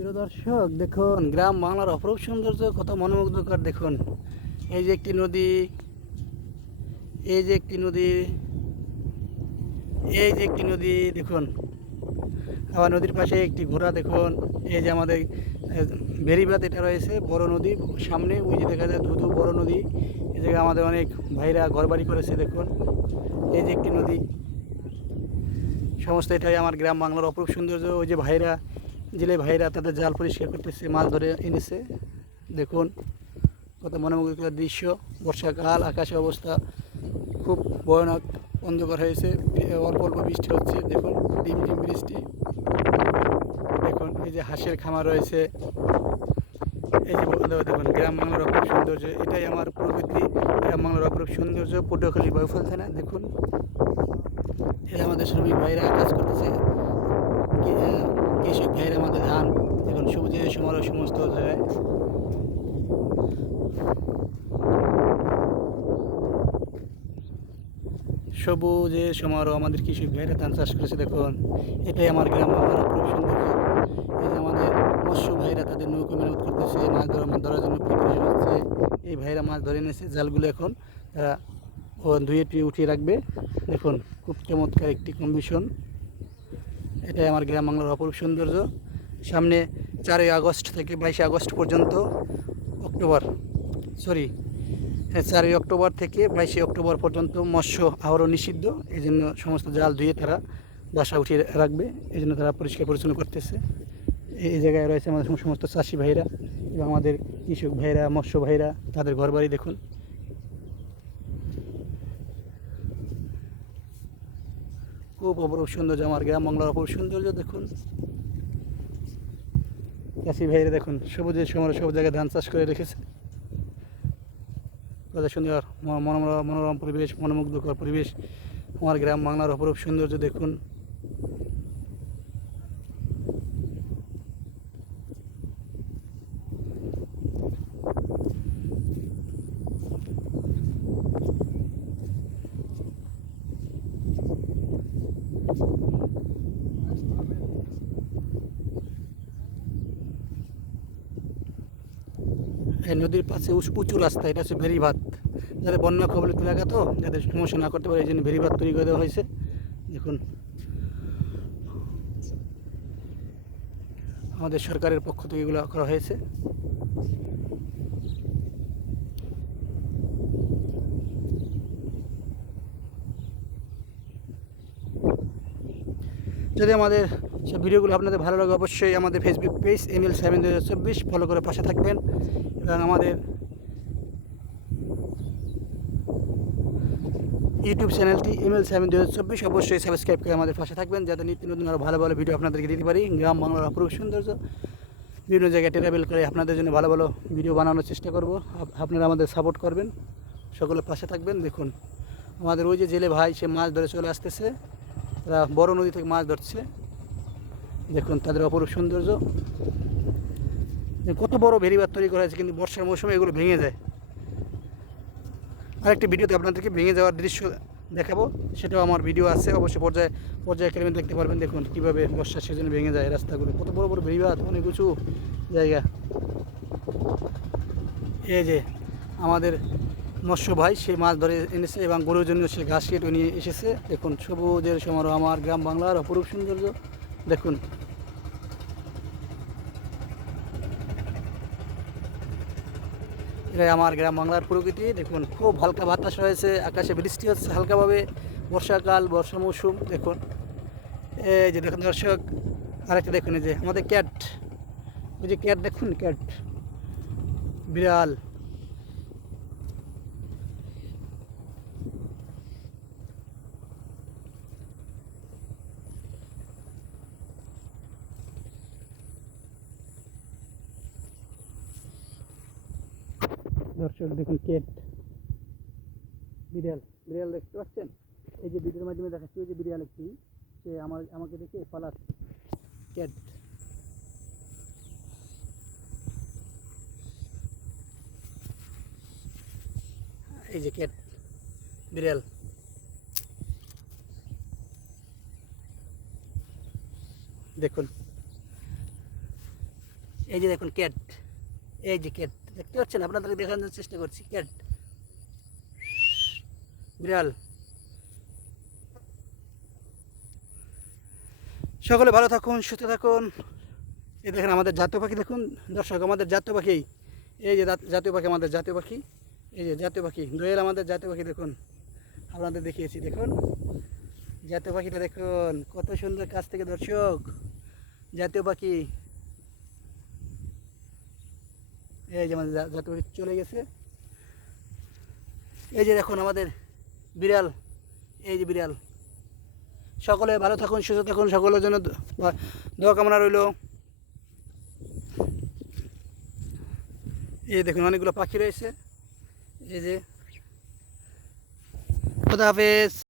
প্রিয় দর্শক, দেখুন, গ্রাম বাংলার অপরূপ সৌন্দর্য কত মনোমুগ্ধকর, দেখুন। এই যে একটি নদী, এই যে একটি নদী, এই যে একটি নদী, দেখুন। আবার নদীর পাশে একটি ঘোড়া, দেখুন। এই যে আমাদের বেরিবাদ এটা রয়েছে, বড় নদী সামনে ওই যে দেখা যায় ধুধু বড় নদী। এই জায়গায় আমাদের অনেক ভাইরা ঘরবাড়ি করেছে, দেখুন। এই যে একটি নদী। সমস্ত এটাই আমার গ্রাম বাংলার অপরূপ সৌন্দর্য। ওই যে ভাইরা জেলে ভাইরা তাদের জাল পরিষ্কার করতেছে, মাছ ধরে এনেছে। দেখুন, কত মনোমুগ্ধকর দৃশ্য। বর্ষাকাল, আকাশের অবস্থা খুব ভয়ানক, অন্ধকার হয়েছে। অল্প অল্প বৃষ্টি হচ্ছে, দেখুন, ডিম ডিম বৃষ্টি। দেখুন, এই যে হাঁসের খামার রয়েছে। এই যে বন্ধুরা দেখুন, গ্রাম বাংলার অপরূপ সৌন্দর্য। এটাই আমার প্রকৃতি। গ্রাম বাংলার অপরূপ সৌন্দর্য, পটুয়াখালী বায়ুফল থানা দেখুন এই আমাদের শ্রমিক ভাইরা কাজ করতেছে। কৃষক ভাইরা আমাদের ধান দেখুন সবুজের সমারোহ সমস্ত জায়গায়। সবুজে সমারোহ আমাদের কৃষক ভাইরা ধান চাষ করেছে, দেখুন। এটাই আমার গ্রাম, আমার খুব সৌন্দর্য এই যে আমাদের মৎস্য ভাইরা তাদের নৌকো মেরামত করতেছে, মাছ ধরা মাছ ধরার জন্য প্রিপারেশন হচ্ছে। এই ভাইরা মাছ ধরে এনেছে জালগুলো এখন তারা ধুয়ে টুয়ে উঠিয়ে রাখবে। দেখুন, খুব চমৎকার একটি কম্বিশন এটাই আমার গ্রাম বাংলার অপরূপ সৌন্দর্য। সামনে চারই আগস্ট থেকে বাইশে আগস্ট পর্যন্ত অক্টোবর সরি হ্যাঁ চারই অক্টোবর থেকে বাইশে অক্টোবর পর্যন্ত মৎস্য আহরণ নিষিদ্ধ। এই জন্য সমস্ত জাল ধুয়ে তারা বাসা উঠিয়ে রাখবে। এই জন্য তারা পরিষ্কার পরিচ্ছন্ন করতেছে। এই জায়গায় রয়েছে আমাদের সমস্ত চাষি ভাইরা এবং আমাদের কৃষক ভাইরা, মৎস্য ভাইরা, তাদের ঘরবাড়ি দেখুন। খুব অপরূপ সৌন্দর্য আমার গ্রাম বাংলার অপরূপ সৌন্দর্য দেখুন। চাষি ভাইরা দেখুন সবুজের সময় সব জায়গায় ধান চাষ করে রেখেছে। কত সুন্দর মনোরম পরিবেশ, মনোমুগ্ধকর পরিবেশ। আমার গ্রাম বাংলার অপরূপ সৌন্দর্য দেখুন। নদীর পাশে উঁচু রাস্তা, এটা হচ্ছে ভেরিভাত যাদের বন্যা কবলিত এলাকা তো, যাদের সমস্যা না করতে পারে, এই জন্য ভেরিভাত তৈরি করে দেওয়া হয়েছে। দেখুন। আমাদের সরকারের পক্ষ থেকে এগুলো করা হয়েছে। যদি আমাদের সব ভিডিওগুলো আপনাদের ভালো লাগে, অবশ্যই আমাদের Facebook page M L seven দু হাজার চব্বিশ ফলো করে পাশে থাকবেন এবং আমাদের ইউটিউব চ্যানেলটি এম এল সেভেন দু চব্বিশ, অবশ্যই সাবস্ক্রাইব করে আমাদের পাশে থাকবেন, যাতে নিত্য নতুন আরও ভালো ভালো ভিডিও আপনাদেরকে দিতে পারি। গ্রাম বাংলার অপরূপ সৌন্দর্য। বিভিন্ন জায়গায় ট্রাভেল করে আপনাদের জন্য ভালো ভালো ভিডিও বানানোর চেষ্টা করব। আপনারা আমাদের সাপোর্ট করবেন। সকলে পাশে থাকবেন। দেখুন, আমাদের ওই যে জেলে ভাই, সে মাছ ধরে চলে আসতেছে। তারা বড় নদী থেকে মাছ ধরছে। দেখুন তাদের অপরূপ সৌন্দর্য। কত বড় ভেরিবার তৈরি করা হয়েছে, কিন্তু বর্ষার মৌসুমে এগুলো ভেঙে যায়। আরেকটি ভিডিওতে আপনাদেরকে ভেঙে যাওয়ার দৃশ্য দেখাবো। সেটাও আমার ভিডিও আছে, অবশ্যই পর্যায়ে পর্যায়ক্রমে দেখতে পারবেন। দেখুন কীভাবে বর্ষার সিজনে ভেঙে যায় রাস্তাগুলো। কত বড় বড় ভেরিবাদ অনেক উঁচু জায়গা। এই যে আমাদের মৎস্য ভাই, সে মাছ ধরে এনেছে এবং গরুর জন্য সে ঘাস কেটে নিয়ে এসেছে। দেখুন, সবুজের সমারোহ আমার গ্রাম বাংলার অপরূপ সৌন্দর্য। দেখুন। এটাই আমার গ্রাম বাংলার প্রকৃতি। দেখুন, খুব হালকা বাতাস রয়েছে, আকাশে বৃষ্টি হচ্ছে হালকাভাবে। বর্ষাকাল, বর্ষা মৌসুম, দেখুন। এই যে দেখুন দর্শক, আরেকটা দেখুন, এই যে আমাদের ক্যাট। ওই যে ক্যাট দেখুন, ক্যাট। বিড়াল। দর্শক, দেখুন কেট। বিড়াল। বিড়াল দেখতে পাচ্ছেন? এই যে ভিডিওর মাধ্যমে দেখাচ্ছি, ওই যে বিড়াল একটি, সে আমার আমাকে দেখে পালাচ্ছে ক্যাট এই যে ক্যাট বিড়াল। দেখুন। এই যে দেখুন ক্যাট এই যে ক্যাট দেখতে পাচ্ছেন? আপনাদেরকে দেখানোর চেষ্টা করছি। ক্যাট বিড়াল। সকলে ভালো থাকুন, সুস্থ থাকুন। এই দেখেন আমাদের জাতীয় পাখি, দেখুন। দর্শক, আমাদের জাতীয় পাখি। এই যে জাতীয় পাখি, আমাদের জাতীয় পাখি। এই যে জাতীয় পাখি, দোয়েল আমাদের জাতীয় পাখি, দেখুন। আপনাদের দেখিয়েছি, দেখুন। জাতীয় পাখিটা, দেখুন। কত সুন্দর কাছ থেকে দর্শক। জাতীয় পাখি। এই যে আমাদের চলে গেছে। এই যে দেখুন আমাদের বিড়াল, এই যে বিড়াল। সকলে ভালো থাকুন, সুস্থ থাকুন, সকলের জন্য দোয়া কামনা রইল। এই দেখুন অনেকগুলো পাখি রয়েছে। এই যে খোদা হাফেজ।